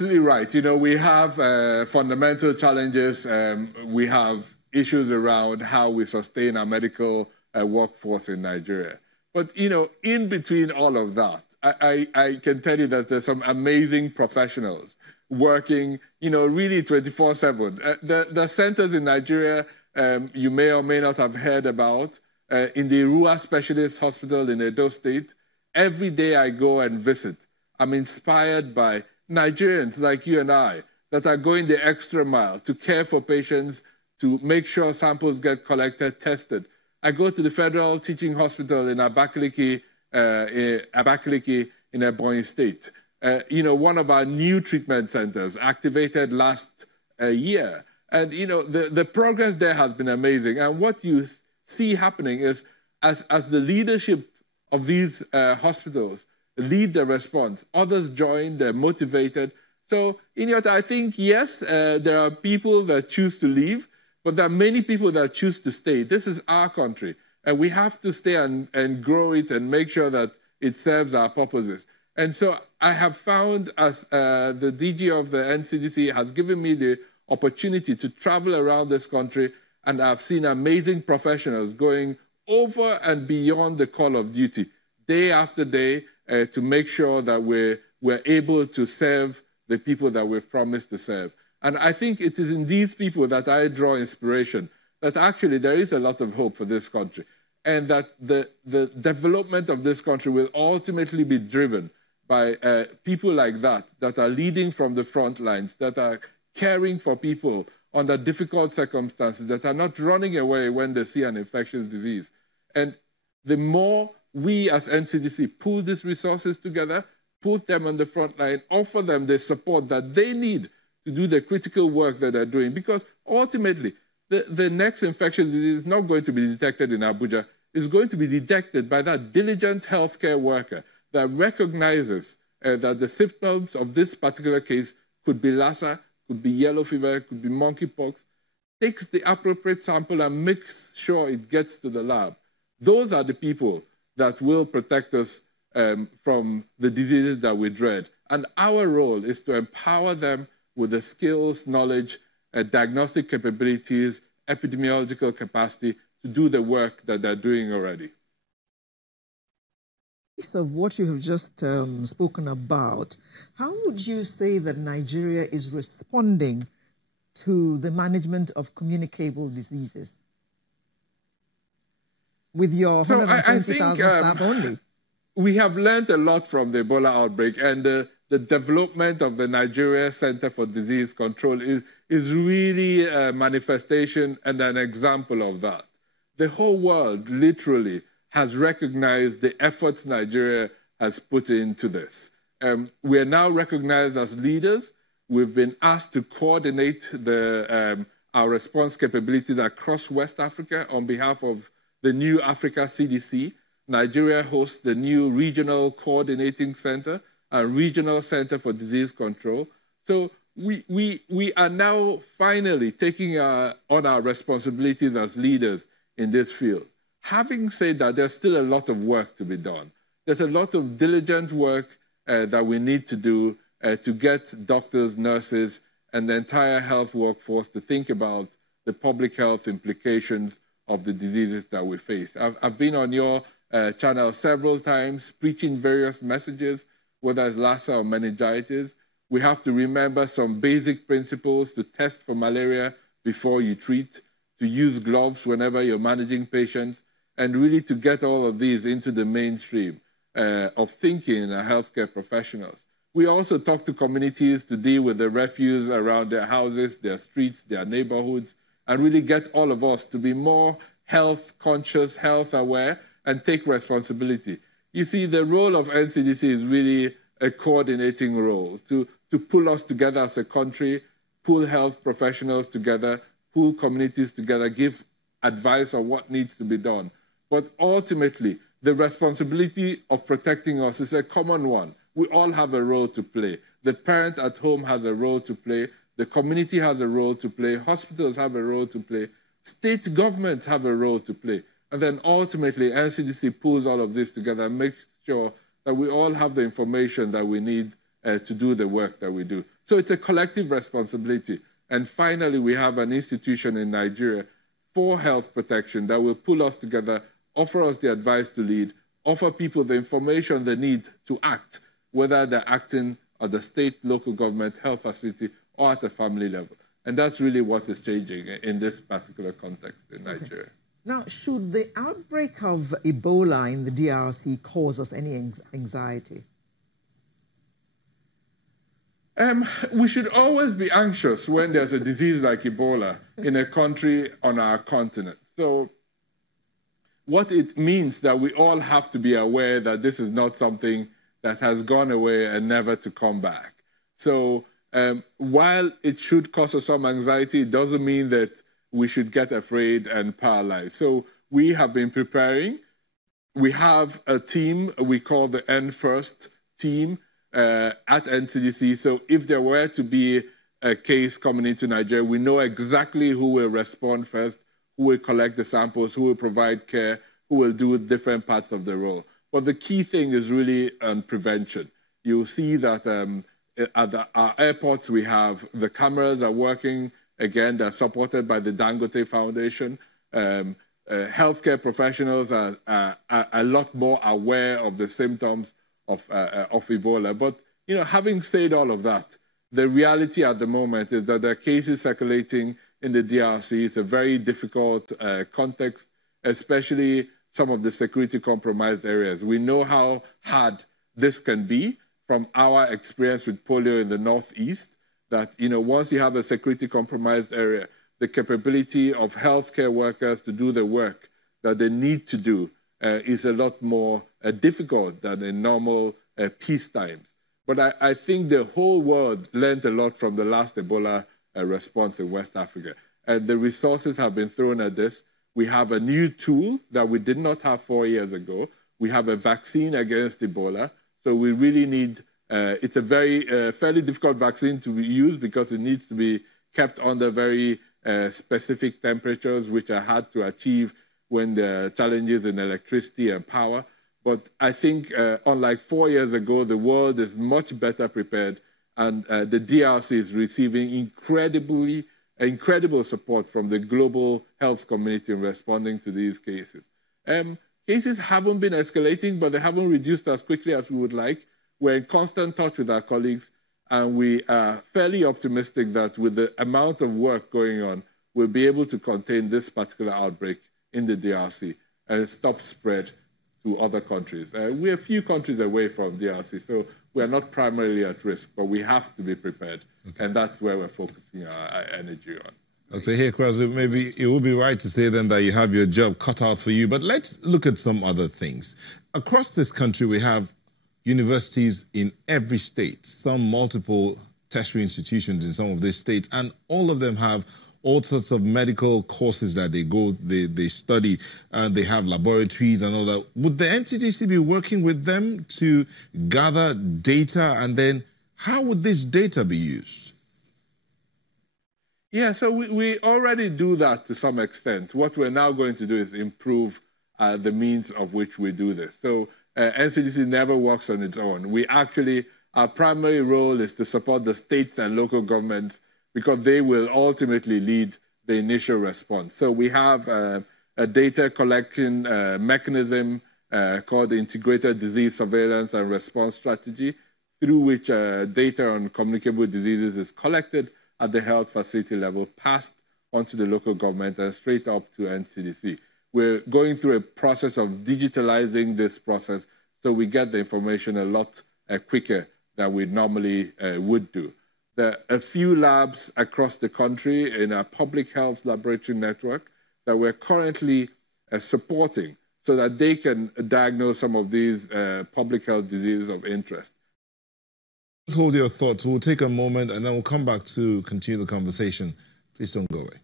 Absolutely right. You know, we have fundamental challenges. We have issues around how we sustain our medical workforce in Nigeria. But, you know, in between all of that, I can tell you that there's some amazing professionals working, you know, really 24/7. The centers in Nigeria you may or may not have heard about, in the Irua Specialist Hospital in Edo State. Every day I go and visit, I'm inspired by Nigerians like you and I that are going the extra mile to care for patients, to make sure samples get collected, tested. I go to the Federal Teaching Hospital in Abakaliki in Ebonyi State. You know, one of our new treatment centers activated last year. And, you know, the progress there has been amazing. And what you see happening is as the leadership of these hospitals lead the response, others join, they're motivated. So, I think, yes, there are people that choose to leave, but there are many people that choose to stay. This is our country, and we have to stay and grow it and make sure that it serves our purposes. And so I have found, as the DG of the NCDC has given me the opportunity to travel around this country, and I've seen amazing professionals going over and beyond the call of duty, day after day, to make sure that we're able to serve the people that we've promised to serve. And I think it is in these people that I draw inspiration, that actually there is a lot of hope for this country, and that the development of this country will ultimately be driven by people like that are leading from the front lines, that are caring for people under difficult circumstances, that are not running away when they see an infectious disease. And the more we as NCDC pull these resources together, put them on the front line, offer them the support that they need to do the critical work that they're doing. Because ultimately, the next infectious disease is not going to be detected in Abuja. It's going to be detected by that diligent healthcare worker that recognizes that the symptoms of this particular case could be Lassa, could be yellow fever, could be monkeypox, takes the appropriate sample and makes sure it gets to the lab. Those are the people that will protect us from the diseases that we dread. And our role is to empower them with the skills, knowledge, diagnostic capabilities, epidemiological capacity to do the work that they're doing already. Of what you have just spoken about, how would you say that Nigeria is responding to the management of communicable diseases? With your 120,000 staff only? We have learned a lot from the Ebola outbreak, and the development of the Nigeria Center for Disease Control is really a manifestation and an example of that. The whole world literally has recognized the efforts Nigeria has put into this. We are now recognized as leaders. We've been asked to coordinate our response capabilities across West Africa on behalf of the new Africa CDC. Nigeria hosts the new Regional Coordinating Center and Regional Center for Disease Control. So we are now finally taking on our responsibilities as leaders in this field. Having said that, there's still a lot of work to be done. There's a lot of diligent work that we need to do to get doctors, nurses, and the entire health workforce to think about the public health implications of the diseases that we face. I've been on your channel several times preaching various messages, whether it's Lassa or meningitis. We have to remember some basic principles: to test for malaria before you treat, to use gloves whenever you're managing patients, and really to get all of these into the mainstream of thinking in our healthcare professionals. We also talk to communities to deal with the refuse around their houses, their streets, their neighborhoods, and really get all of us to be more health conscious, health aware, and take responsibility. You see, the role of NCDC is really a coordinating role to pull us together as a country, pull health professionals together, pull communities together, give advice on what needs to be done. But ultimately, the responsibility of protecting us is a common one. We all have a role to play. The parent at home has a role to play. The community has a role to play. Hospitals have a role to play. State governments have a role to play. And then ultimately, NCDC pulls all of this together and makes sure that we all have the information that we need to do the work that we do. So it's a collective responsibility. And finally, we have an institution in Nigeria for health protection that will pull us together, offer us the advice to lead, offer people the information they need to act, whether they're acting at the state, local government, health facility, or at the family level. And that's really what is changing in this particular context in Nigeria. Okay. Now, should the outbreak of Ebola in the DRC cause us any anxiety? We should always be anxious when there's a disease like Ebola in a country on our continent. So what it means that we all have to be aware that this is not something that has gone away and never to come back. So while it should cause us some anxiety, it doesn't mean that we should get afraid and paralyzed. So we have been preparing. We have a team we call the N First team at NCDC. So if there were to be a case coming into Nigeria, we know exactly who will respond first, who will collect the samples, who will provide care, who will do different parts of the role. But the key thing is really prevention. You'll see that at our airports, we have the cameras are working. Again, they're supported by the Dangote Foundation. Healthcare professionals are a lot more aware of the symptoms of Ebola. But, you know, having said all of that, the reality at the moment is that there are cases circulating in the DRC. It's a very difficult context, especially some of the security compromised areas. We know how hard this can be from our experience with polio in the Northeast, that, you know, once you have a security compromised area, the capability of healthcare workers to do the work that they need to do is a lot more difficult than in normal peace times. But I think the whole world learned a lot from the last Ebola response in West Africa. And the resources have been thrown at this. We have a new tool that we did not have 4 years ago. We have a vaccine against Ebola. So we really need, it's a very fairly difficult vaccine to use because it needs to be kept under very specific temperatures, which are hard to achieve when there are challenges in electricity and power. But I think, unlike 4 years ago, the world is much better prepared, and the DRC is receiving incredible support from the global health community in responding to these cases. Cases haven't been escalating, but they haven't reduced as quickly as we would like. We're in constant touch with our colleagues, and we are fairly optimistic that with the amount of work going on, we'll be able to contain this particular outbreak in the DRC and stop spread to other countries. We're a few countries away from DRC, so we're not primarily at risk, but we have to be prepared, and that's where we're focusing our energy on. Dr. Ihekweazu, maybe it would be right to say then that you have your job cut out for you, but let's look at some other things. Across this country, we have universities in every state, some multiple tertiary institutions in some of these states, and all of them have all sorts of medical courses that they go, they study, and they have laboratories and all that. Would the NCDC be working with them to gather data, and then how would this data be used? Yeah, so we already do that to some extent. What we're now going to do is improve the means of which we do this. So NCDC never works on its own. We actually, our primary role is to support the states and local governments because they will ultimately lead the initial response. So we have a data collection mechanism called the Integrated Disease Surveillance and Response Strategy, through which data on communicable diseases is collected at the health facility level, passed onto the local government and straight up to NCDC. We're going through a process of digitalizing this process so we get the information a lot quicker than we normally would do. There are a few labs across the country in our public health laboratory network that we're currently supporting so that they can diagnose some of these public health diseases of interest. Hold your thoughts. We'll take a moment and then we'll come back to continue the conversation. Please don't go away.